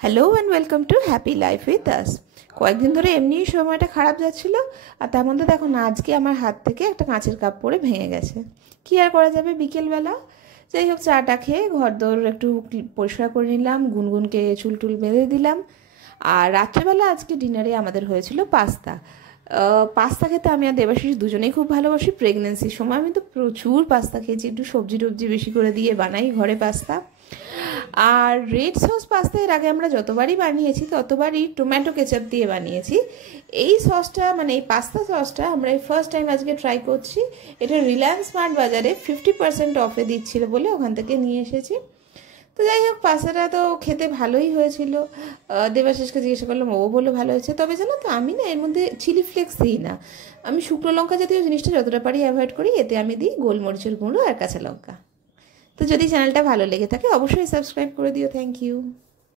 Hello and welcome to happy life with us. কয়েকদিন ধরে এমনি সময়টা খারাপ যাচ্ছিলো, আর তার মধ্যে দেখো না আজকে আমার হাত থেকে একটা কাঁচের কাপ পড়ে ভেঙে গেছে। কী আর করা যাবে, বিকেলবেলা যাই হোক চাটা খেয়ে ঘর দোর একটু পরিষ্কার করে নিলাম, গুনগুনকে চুল টুল বেঁধে দিলাম। আর রাত্রেবেলা আজকে ডিনারে আমাদের হয়েছিল পাস্তা। পাস্তা খেতে আমি আর দেবাশিস দুজনেই খুব ভালোবাসি। প্রেগনেন্সির সময় আমি তো প্রচুর পাস্তা খেয়েছি, একটু সবজি টবজি বেশি করে দিয়ে বানাই ঘরে পাস্তা। আর রেড সস পাস্তা এর আগে আমরা যতবারই বানিয়েছি ততবারই টমেটো কেচাপ দিয়ে বানিয়েছি। এই সসটা মানে এই পাস্তা সসটা আমরা এই ফার্স্ট টাইম আজকে ট্রাই করছি। এটা রিলায়েন্স স্মার্ট বাজারে 50% অফে দিচ্ছিল বলে ওখান থেকে নিয়ে এসেছি। তো যাই হোক পাস্তাটা তো খেতে ভালোই হয়েছিল। দেবাশিসকে জিজ্ঞাসা করলাম, ও বললো ভালো হয়েছে। তবে জানো তো আমি না এর মধ্যে চিলি ফ্লেক্স দিই না, আমি শুকনো লঙ্কা জাতীয় জিনিসটা যতটা পারি অ্যাভয়েড করি। এতে আমি দিই গোলমরিচের গুঁড়ো আর কাঁচা লঙ্কা। তো যদি চ্যানেলটা ভালো লেগে থাকে অবশ্যই সাবস্ক্রাইব করে দিও। Thank you.